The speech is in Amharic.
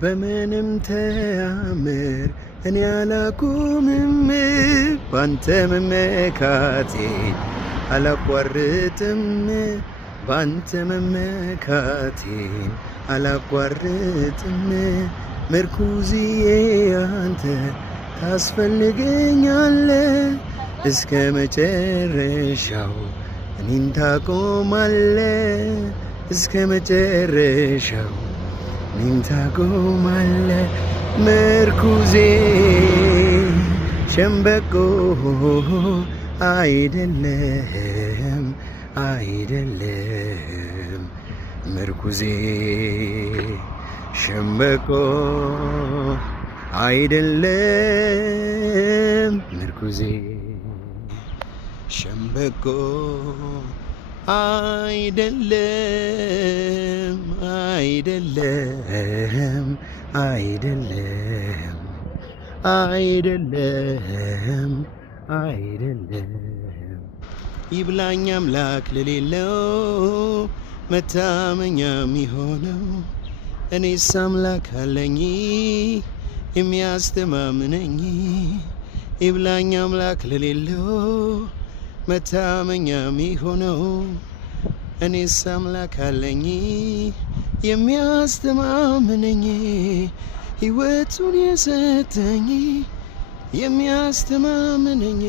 በምንም ተአምር እኔ አላቆምም ባንተ መመካቴን አላቋርጥም ባንተ መመካቴን አላቋርጥም ምርኩዜ አንተ ታስፈልገኛለህ እስከ መጨረሻው እኔን ታቆማለህ እስከ መጨረሻው እኔን ታቆማለህ ምርኩዜ ሸምበቆ አይደለም አይደለም ምርኩዜ ሸምበቆ አይደለም ምርኩዜ ሸምበቆ አይደለም አይደለም አይደለም አይደለም አይደለም ይብላኝ አምላክ ለሌለው መታመኛ የሚሆነው እኔስ አምላክ አለኝ የሚያስተማምነኝ ይብላኝ አምላክ ለሌለው መታመኛ የሚሆነው እኔስ አምላክ አለኝ የሚያስተማምነኝ ሕይወቱን የሰጠኝ የሚያስተማምነኝ